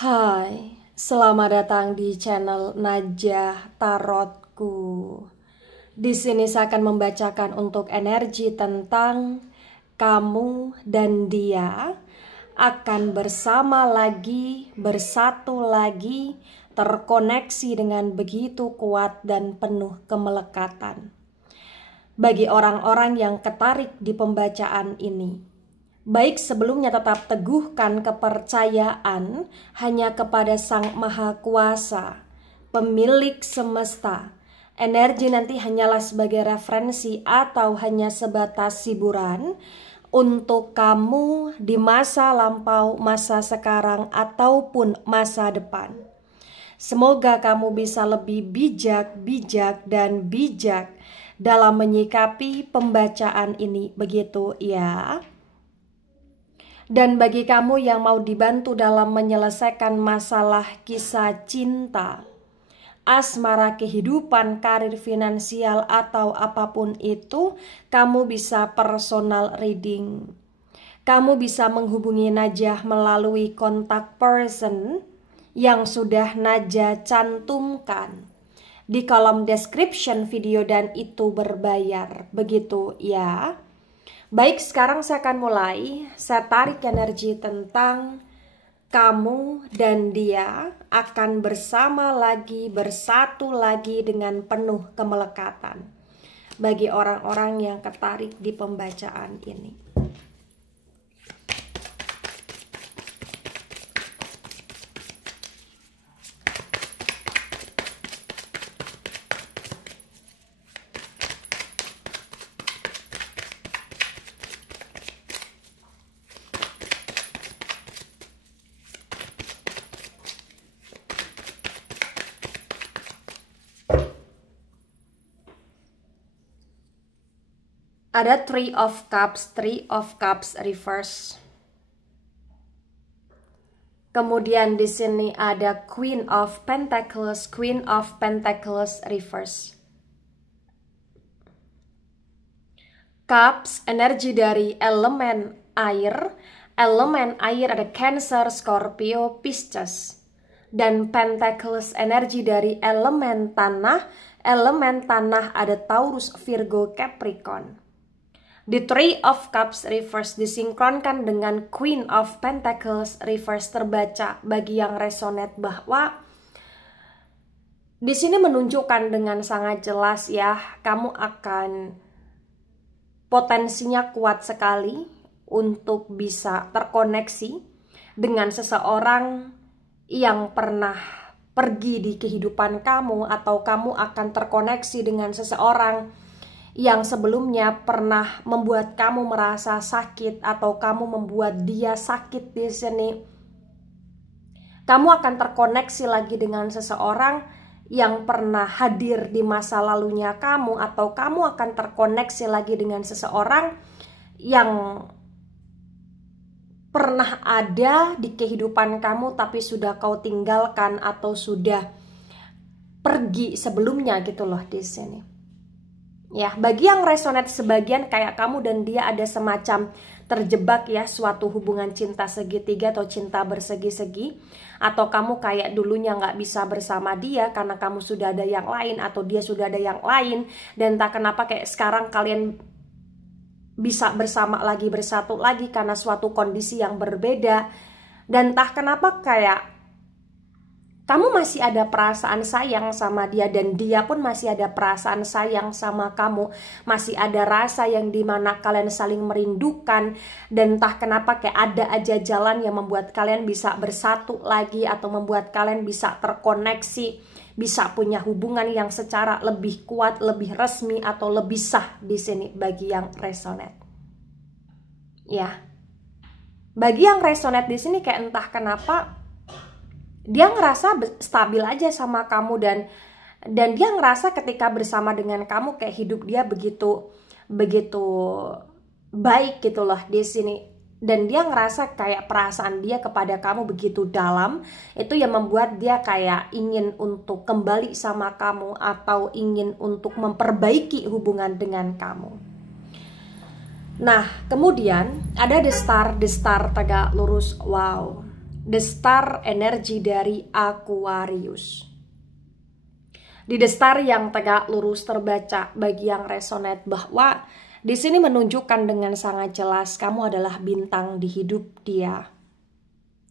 Hai, selamat datang di channel Najah Tarotku. Di sini saya akan membacakan untuk energi tentang kamu dan dia akan bersama lagi, bersatu lagi, terkoneksi dengan begitu kuat dan penuh kemelekatan. Bagi orang-orang yang ketarik di pembacaan ini, baik sebelumnya tetap teguhkan kepercayaan hanya kepada Sang Maha Kuasa, pemilik semesta. Energi nanti hanyalah sebagai referensi atau hanya sebatas hiburan untuk kamu di masa lampau, masa sekarang, ataupun masa depan. Semoga kamu bisa lebih bijak dalam menyikapi pembacaan ini, begitu ya. Dan bagi kamu yang mau dibantu dalam menyelesaikan masalah kisah cinta, asmara, kehidupan, karir, finansial, atau apapun itu, kamu bisa personal reading. Kamu bisa menghubungi Najah melalui kontak person yang sudah Najah cantumkan di kolom description video dan itu berbayar, begitu ya. Baik, sekarang saya akan mulai. Saya tarik energi tentang kamu dan dia akan bersama lagi, bersatu lagi dengan penuh kemelekatan. Bagi orang-orang yang ketarik di pembacaan ini. Ada Three of Cups reverse. Kemudian di sini ada Queen of Pentacles reverse. Cups, energi dari elemen air. Elemen air ada Cancer, Scorpio, Pisces. Dan Pentacles, energi dari elemen tanah. Elemen tanah ada Taurus, Virgo, Capricorn. The Three of Cups reverse disinkronkan dengan Queen of Pentacles reverse terbaca bagi yang resonate bahwa di sini menunjukkan dengan sangat jelas ya, kamu akan potensinya kuat sekali untuk bisa terkoneksi dengan seseorang yang pernah pergi di kehidupan kamu, atau kamu akan terkoneksi dengan seseorang yang sebelumnya pernah membuat kamu merasa sakit atau kamu membuat dia sakit. Di sini kamu akan terkoneksi lagi dengan seseorang yang pernah hadir di masa lalunya kamu, atau kamu akan terkoneksi lagi dengan seseorang yang pernah ada di kehidupan kamu tapi sudah kau tinggalkan atau sudah pergi sebelumnya gitu loh di sini. Ya, bagi yang resonate sebagian kayak kamu dan dia ada semacam terjebak ya, suatu hubungan cinta segitiga atau cinta bersegi-segi, atau kamu kayak dulunya nggak bisa bersama dia karena kamu sudah ada yang lain atau dia sudah ada yang lain, dan tak kenapa kayak sekarang kalian bisa bersama lagi, bersatu lagi karena suatu kondisi yang berbeda, dan tak kenapa kayak kamu masih ada perasaan sayang sama dia dan dia pun masih ada perasaan sayang sama kamu. Masih ada rasa yang dimana kalian saling merindukan, dan entah kenapa kayak ada aja jalan yang membuat kalian bisa bersatu lagi atau membuat kalian bisa terkoneksi, bisa punya hubungan yang secara lebih kuat, lebih resmi atau lebih sah di sini bagi yang resonate. Ya. Bagi yang resonate di sini kayak entah kenapa dia ngerasa stabil aja sama kamu, dan dia ngerasa ketika bersama dengan kamu kayak hidup dia begitu baik gitu loh di sini, dan dia ngerasa kayak perasaan dia kepada kamu begitu dalam, itu yang membuat dia kayak ingin untuk kembali sama kamu atau ingin untuk memperbaiki hubungan dengan kamu. Nah, kemudian ada the star tegak lurus. Wow. The Star, energi dari Aquarius. Di The Star yang tegak lurus terbaca bagi yang resonate bahwa di sini menunjukkan dengan sangat jelas kamu adalah bintang di hidup dia.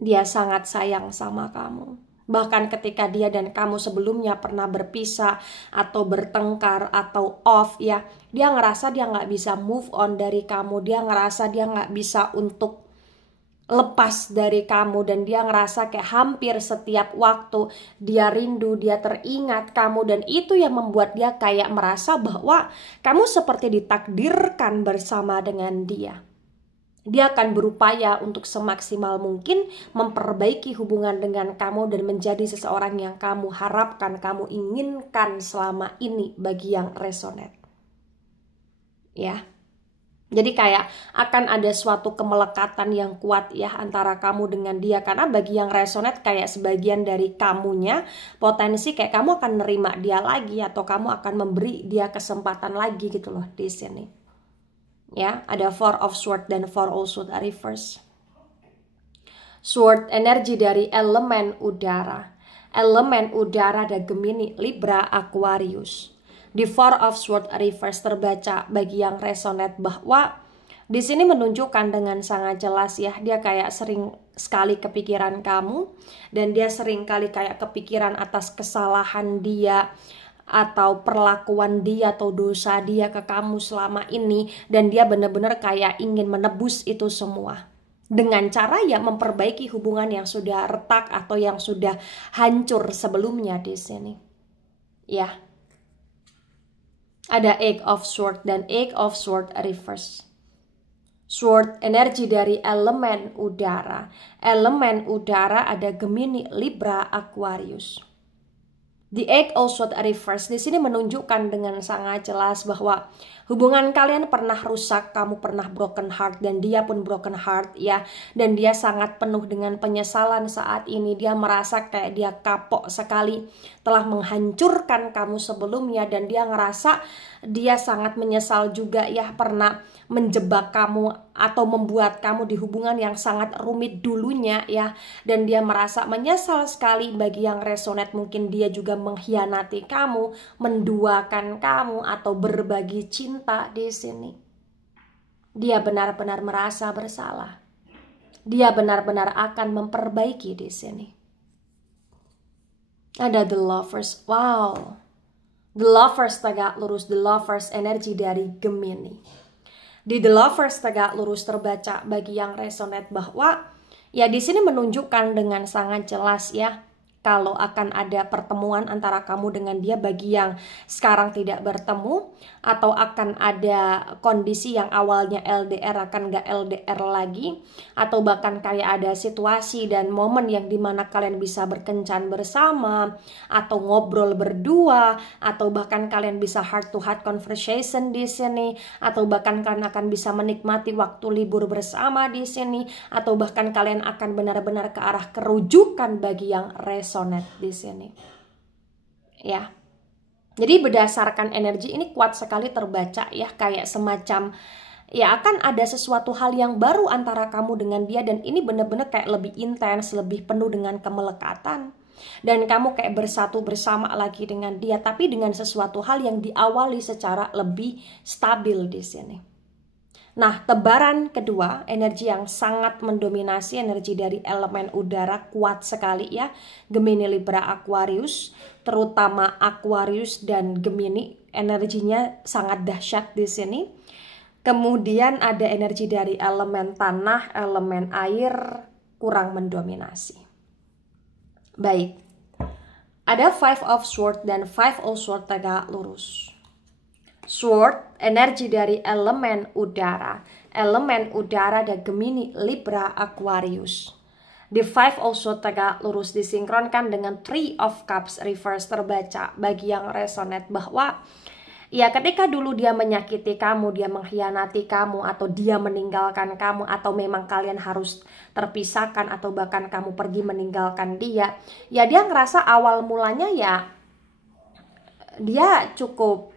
Dia sangat sayang sama kamu. Bahkan ketika dia dan kamu sebelumnya pernah berpisah atau bertengkar atau off ya, dia ngerasa dia nggak bisa move on dari kamu. Dia ngerasa dia nggak bisa untuk lepas dari kamu, dan dia ngerasa kayak hampir setiap waktu dia rindu, dia teringat kamu, dan itu yang membuat dia kayak merasa bahwa kamu seperti ditakdirkan bersama dengan dia. Dia akan berupaya untuk semaksimal mungkin memperbaiki hubungan dengan kamu dan menjadi seseorang yang kamu harapkan, kamu inginkan selama ini bagi yang resonate. Ya. Jadi kayak akan ada suatu kemelekatan yang kuat ya antara kamu dengan dia, karena bagi yang resonate kayak sebagian dari kamunya potensi kayak kamu akan nerima dia lagi atau kamu akan memberi dia kesempatan lagi gitu loh di sini. Ya, ada Four of Swords dan Four of Swords reverse. Sword, energi dari elemen udara. Elemen udara ada Gemini, Libra, Aquarius. Di Four of Swords reverse terbaca bagi yang resonate bahwa di sini menunjukkan dengan sangat jelas ya, dia kayak sering sekali kepikiran kamu, dan dia sering kali kayak kepikiran atas kesalahan dia atau perlakuan dia atau dosa dia ke kamu selama ini, dan dia benar-benar kayak ingin menebus itu semua dengan cara ya memperbaiki hubungan yang sudah retak atau yang sudah hancur sebelumnya di sini. Ya. Ada Eight of Swords dan Eight of Swords reverse. Sword, energi dari elemen udara. Elemen udara ada Gemini, Libra, Aquarius. The Eight of Swords reverse di sini menunjukkan dengan sangat jelas bahwa hubungan kalian pernah rusak, kamu pernah broken heart dan dia pun broken heart ya, dan dia sangat penuh dengan penyesalan saat ini. Dia merasa kayak dia kapok sekali telah menghancurkan kamu sebelumnya, dan dia ngerasa dia sangat menyesal juga ya pernah menjebak kamu atau membuat kamu di hubungan yang sangat rumit dulunya ya, dan dia merasa menyesal sekali. Bagi yang resonate mungkin dia juga mengkhianati kamu, menduakan kamu atau berbagi cinta di sini. Dia benar-benar merasa bersalah. Dia benar-benar akan memperbaiki di sini. Ada The Lovers. Wow. The Lovers tegak lurus, The Lovers energi dari Gemini. Di The Lovers tegak lurus terbaca bagi yang resonate bahwa ya di sini menunjukkan dengan sangat jelas ya kalau akan ada pertemuan antara kamu dengan dia bagi yang sekarang tidak bertemu, atau akan ada kondisi yang awalnya LDR akan gak LDR lagi, atau bahkan kayak ada situasi dan momen yang dimana kalian bisa berkencan bersama atau ngobrol berdua, atau bahkan kalian bisa heart to heart conversation di sini, atau bahkan kalian akan bisa menikmati waktu libur bersama di sini, atau bahkan kalian akan benar-benar ke arah kerujukan bagi yang resonate di sini. Ya. Jadi berdasarkan energi ini kuat sekali terbaca ya, kayak semacam ya akan ada sesuatu hal yang baru antara kamu dengan dia, dan ini benar-benar kayak lebih intens, lebih penuh dengan kemelekatan. Dan kamu kayak bersatu bersama lagi dengan dia, tapi dengan sesuatu hal yang diawali secara lebih stabil di sini. Nah, tebaran kedua, energi yang sangat mendominasi, energi dari elemen udara kuat sekali ya. Gemini, Libra, Aquarius, terutama Aquarius dan Gemini, energinya sangat dahsyat di sini. Kemudian ada energi dari elemen tanah, elemen air, kurang mendominasi. Baik. Ada Five of Swords dan Five of Swords tegak lurus. Sword, energi dari elemen udara. Elemen udara ada Gemini, Libra, Aquarius. The Five of Swords tegak lurus disinkronkan dengan Three of Cups reverse terbaca bagi yang resonate bahwa ya ketika dulu dia menyakiti kamu, dia mengkhianati kamu, atau dia meninggalkan kamu, atau memang kalian harus terpisahkan, atau bahkan kamu pergi meninggalkan dia, ya dia ngerasa awal mulanya ya dia cukup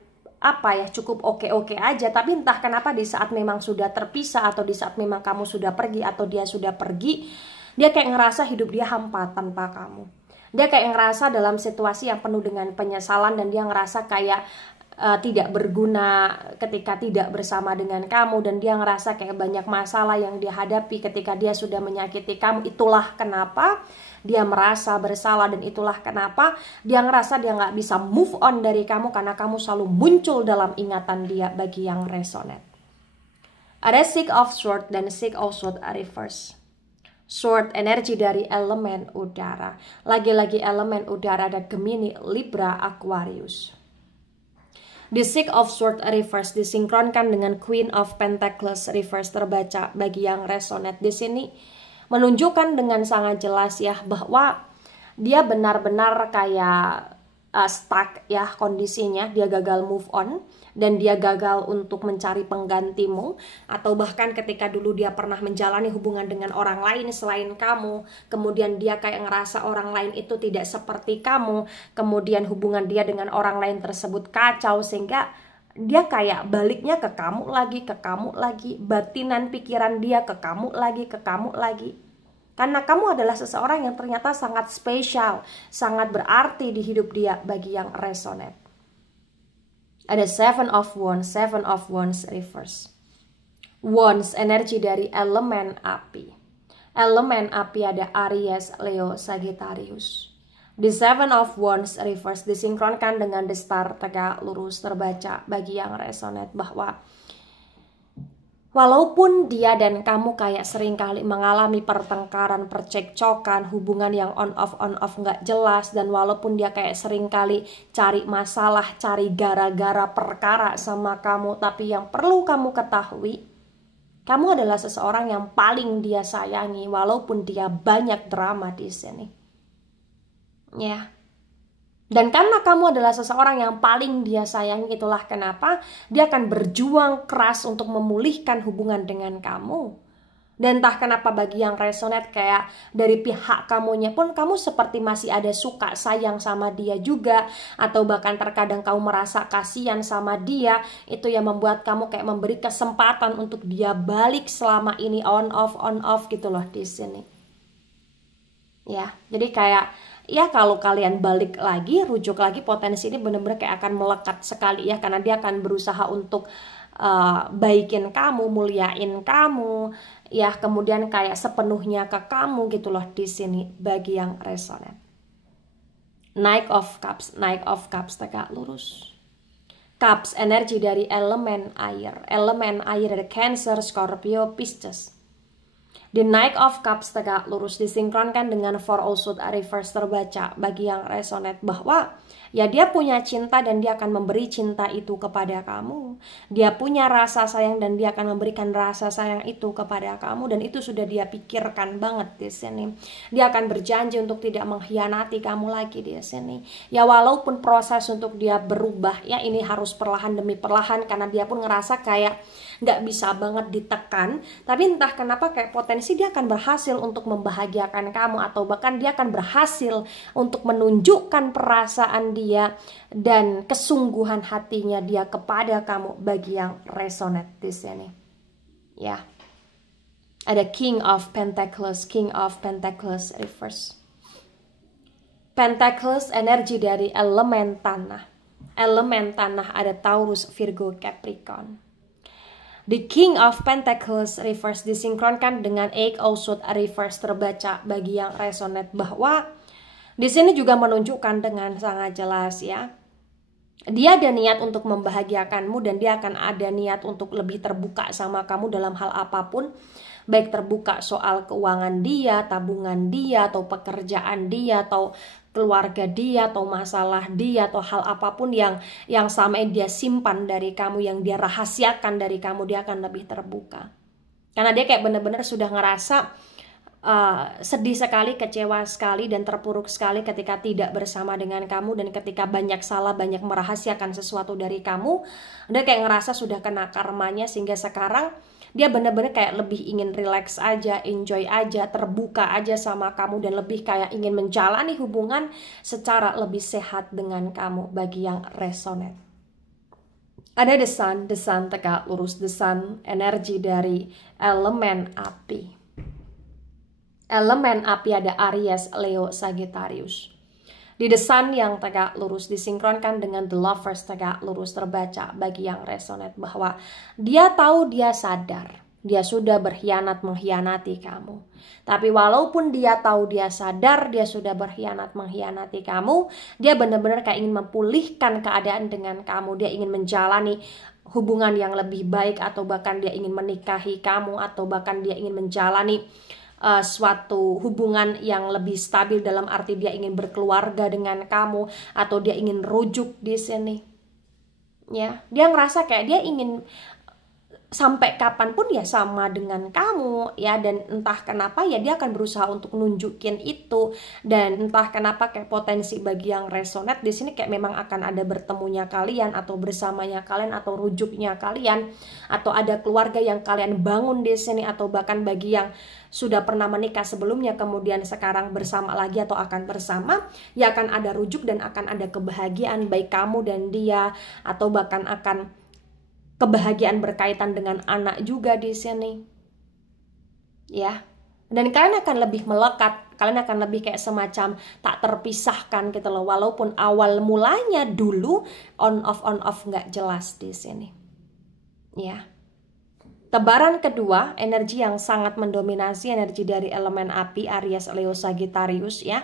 cukup oke-oke aja, tapi entah kenapa di saat memang sudah terpisah, atau di saat memang kamu sudah pergi atau dia sudah pergi, Dia kayak ngerasa hidup dia hampa tanpa kamu. Dia kayak ngerasa dalam situasi yang penuh dengan penyesalan, dan dia ngerasa kayak tidak berguna ketika tidak bersama dengan kamu, dan dia ngerasa kayak banyak masalah yang dia hadapi ketika dia sudah menyakiti kamu. Itulah kenapa dia merasa bersalah, dan itulah kenapa dia ngerasa dia nggak bisa move on dari kamu, karena kamu selalu muncul dalam ingatan dia. Bagi yang resonate, ada Six of Swords dan Six of Swords reverse. Sword energi dari elemen udara. Lagi-lagi elemen udara, ada Gemini, Libra, Aquarius. The Six of Swords reverse disinkronkan dengan Queen of Pentacles reverse terbaca. Bagi yang resonate di sini menunjukkan dengan sangat jelas ya bahwa dia benar-benar kayak stuck ya kondisinya. Dia gagal move on, dan dia gagal untuk mencari penggantimu, atau bahkan ketika dulu dia pernah menjalani hubungan dengan orang lain selain kamu, kemudian dia kayak ngerasa orang lain itu tidak seperti kamu, kemudian hubungan dia dengan orang lain tersebut kacau, sehingga dia kayak baliknya ke kamu lagi, batinan pikiran dia ke kamu lagi. Karena kamu adalah seseorang yang ternyata sangat spesial, sangat berarti di hidup dia. Bagi yang resonate, ada Seven of Wands reverse. Wands energi dari elemen api. Elemen api ada Aries, Leo, Sagittarius. The Seven of Wands reverse disinkronkan dengan The Star tegak lurus terbaca. Bagi yang resonate bahwa walaupun dia dan kamu kayak seringkali mengalami pertengkaran, percekcokan, hubungan yang on off nggak jelas, dan walaupun dia kayak seringkali cari masalah, cari gara-gara perkara sama kamu, tapi yang perlu kamu ketahui, kamu adalah seseorang yang paling dia sayangi, walaupun dia banyak drama di sini. Ya. Dan karena kamu adalah seseorang yang paling dia sayangi, itulah kenapa dia akan berjuang keras untuk memulihkan hubungan dengan kamu. Dan entah kenapa bagi yang resonate, kayak dari pihak kamunya pun kamu seperti masih ada suka sayang sama dia juga, atau bahkan terkadang kamu merasa kasihan sama dia. Itu yang membuat kamu kayak memberi kesempatan untuk dia balik selama ini on off gitu loh di sini. Ya, jadi kayak ya kalau kalian balik lagi, rujuk lagi, potensi ini benar-benar kayak akan melekat sekali ya, karena dia akan berusaha untuk baikin kamu, muliain kamu, ya kemudian kayak sepenuhnya ke kamu gitu loh di sini. Bagi yang resonate, Knight of Cups tegak lurus. Cups energi dari elemen air. Elemen air dari Cancer, Scorpio, Pisces. The Knight of Cups tegak lurus disinkronkan dengan Four of Swords reverse terbaca. Bagi yang resonate bahwa ya dia punya cinta, dan dia akan memberi cinta itu kepada kamu. Dia punya rasa sayang, dan dia akan memberikan rasa sayang itu kepada kamu, dan itu sudah dia pikirkan banget di sini. Dia akan berjanji untuk tidak mengkhianati kamu lagi di sini. Ya walaupun proses untuk dia berubah ya ini harus perlahan demi perlahan, karena dia pun ngerasa kayak nggak bisa banget ditekan, tapi entah kenapa kayak potensi dia akan berhasil untuk membahagiakan kamu, atau bahkan dia akan berhasil untuk menunjukkan perasaan dia dan kesungguhan hatinya dia kepada kamu. Bagi yang resonate di sini ya, ada King of Pentacles reverse. Pentacles energi dari elemen tanah. Elemen tanah ada Taurus, Virgo, Capricorn. The King of Pentacles reverse disinkronkan dengan Eight of Swords reverse terbaca. Bagi yang resonate bahwa di sini juga menunjukkan dengan sangat jelas ya, dia ada niat untuk membahagiakanmu, dan dia akan ada niat untuk lebih terbuka sama kamu dalam hal apapun, baik terbuka soal keuangan dia, tabungan dia, atau pekerjaan dia, atau keluarga dia, atau masalah dia, atau hal apapun yang selama ini dia simpan dari kamu, yang dia rahasiakan dari kamu, dia akan lebih terbuka. Karena dia kayak bener-bener sudah ngerasa sedih sekali, kecewa sekali, dan terpuruk sekali ketika tidak bersama dengan kamu, dan ketika banyak salah, banyak merahasiakan sesuatu dari kamu. Dia kayak ngerasa sudah kena karmanya, sehingga sekarang dia bener-bener kayak lebih ingin relax aja, enjoy aja, terbuka aja sama kamu, dan lebih kayak ingin menjalani hubungan secara lebih sehat dengan kamu. Bagi yang resonate, ada The Sun tegak lurus. The Sun energi dari elemen api. elemen api ada Aries, Leo, Sagittarius. Di The Sun yang tegak lurus disinkronkan dengan The Lovers tegak lurus terbaca bagi yang resonate bahwa dia tahu, dia sadar, dia sudah berkhianat mengkhianati kamu. Tapi walaupun dia tahu, dia sadar, dia sudah berkhianat mengkhianati kamu, dia benar-benar kayak ingin memulihkan keadaan dengan kamu. Dia ingin menjalani hubungan yang lebih baik, atau bahkan dia ingin menikahi kamu, atau bahkan dia ingin menjalani suatu hubungan yang lebih stabil, dalam arti dia ingin berkeluarga dengan kamu, atau dia ingin rujuk di sini. Ya, dia ngerasa kayak dia ingin sampai kapanpun ya sama dengan kamu ya, dan entah kenapa ya dia akan berusaha untuk nunjukin itu. Dan entah kenapa kayak potensi bagi yang resonate di sini kayak memang akan ada bertemunya kalian, atau bersamanya kalian, atau rujuknya kalian, atau ada keluarga yang kalian bangun di sini, atau bahkan bagi yang sudah pernah menikah sebelumnya kemudian sekarang bersama lagi atau akan bersama, ya akan ada rujuk dan akan ada kebahagiaan baik kamu dan dia, atau bahkan akan kebahagiaan berkaitan dengan anak juga di sini. Ya. Dan kalian akan lebih melekat, kalian akan lebih kayak semacam tak terpisahkan gitu loh, walaupun awal mulanya dulu on off nggak jelas di sini. Ya. Tebaran kedua, energi yang sangat mendominasi, energi dari elemen api, Aries, Leo, Sagittarius ya.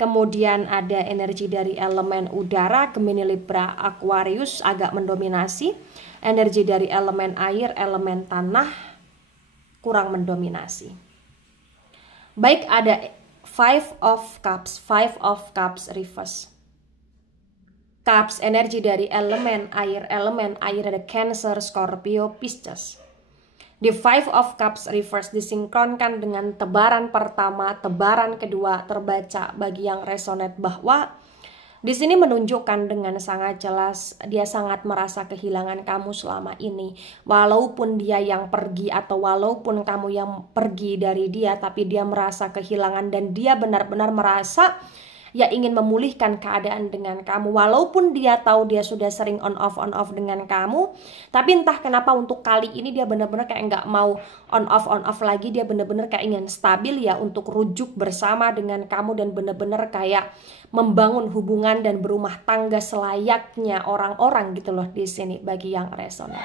Kemudian ada energi dari elemen udara, Gemini, Libra, Aquarius agak mendominasi. Energi dari elemen air, elemen tanah kurang mendominasi. Baik, ada Five of Cups reverse. Cups, energi dari elemen air ada Cancer, Scorpio, Pisces. Di Five of Cups reverse disinkronkan dengan tebaran pertama, tebaran kedua terbaca bagi yang resonate bahwa di sini menunjukkan dengan sangat jelas dia sangat merasa kehilangan kamu selama ini. Walaupun dia yang pergi atau walaupun kamu yang pergi dari dia, tapi dia merasa kehilangan dan dia benar-benar merasa ya ingin memulihkan keadaan dengan kamu. Walaupun dia tahu dia sudah sering on off dengan kamu, tapi entah kenapa untuk kali ini dia benar-benar kayak nggak mau on off lagi. Dia benar-benar kayak ingin stabil ya untuk rujuk bersama dengan kamu dan benar-benar kayak membangun hubungan dan berumah tangga selayaknya orang-orang gitu loh di sini bagi yang resonan.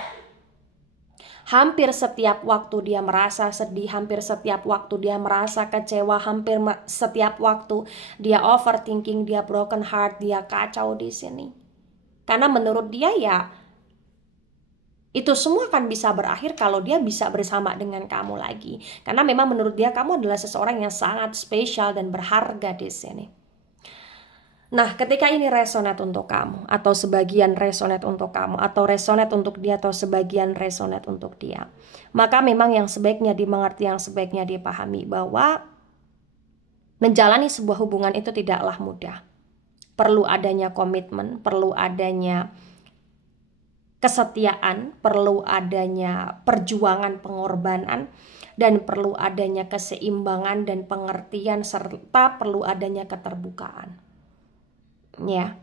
Hampir setiap waktu dia merasa sedih, hampir setiap waktu dia merasa kecewa, hampir setiap waktu dia overthinking, dia broken heart, dia kacau di sini. Karena menurut dia ya itu semua akan bisa berakhir kalau dia bisa bersama dengan kamu lagi. Karena memang menurut dia kamu adalah seseorang yang sangat spesial dan berharga di sini. Nah, ketika ini resonate untuk kamu, atau sebagian resonate untuk kamu, atau resonate untuk dia, atau sebagian resonate untuk dia, maka memang yang sebaiknya dimengerti, yang sebaiknya dipahami bahwa menjalani sebuah hubungan itu tidaklah mudah. Perlu adanya komitmen, perlu adanya kesetiaan, perlu adanya perjuangan, pengorbanan, dan perlu adanya keseimbangan dan pengertian, serta perlu adanya keterbukaan. Ya,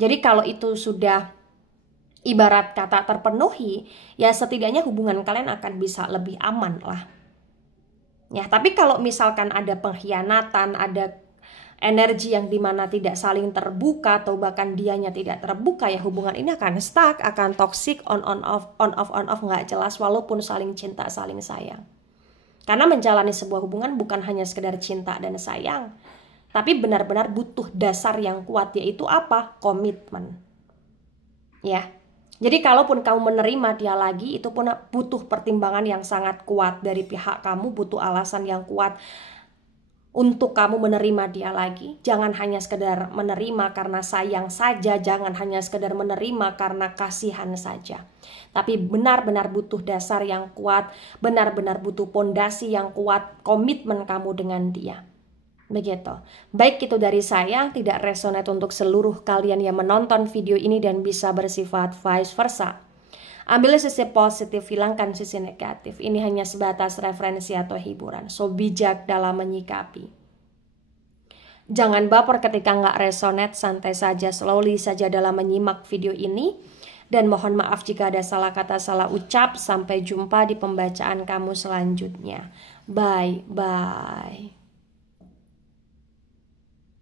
jadi kalau itu sudah ibarat kata terpenuhi, ya setidaknya hubungan kalian akan bisa lebih aman lah. Ya, tapi kalau misalkan ada pengkhianatan, ada energi yang dimana tidak saling terbuka atau bahkan dianya tidak terbuka, ya hubungan ini akan stuck, akan toxic, on off nggak jelas walaupun saling cinta, saling sayang. Karena menjalani sebuah hubungan bukan hanya sekedar cinta dan sayang, tapi benar-benar butuh dasar yang kuat, yaitu apa? Komitmen. Ya. Jadi kalaupun kamu menerima dia lagi, itu pun butuh pertimbangan yang sangat kuat dari pihak kamu, butuh alasan yang kuat untuk kamu menerima dia lagi. Jangan hanya sekedar menerima karena sayang saja, jangan hanya sekedar menerima karena kasihan saja. Tapi benar-benar butuh dasar yang kuat, benar-benar butuh pondasi yang kuat, komitmen kamu dengan dia. Begitu. Baik, itu dari saya, tidak resonate untuk seluruh kalian yang menonton video ini dan bisa bersifat vice versa. Ambil sisi positif, hilangkan sisi negatif. Ini hanya sebatas referensi atau hiburan. So bijak dalam menyikapi. Jangan baper ketika nggak resonate, santai saja, slowly saja dalam menyimak video ini. Dan mohon maaf jika ada salah kata, salah ucap. Sampai jumpa di pembacaan kamu selanjutnya. Bye-bye.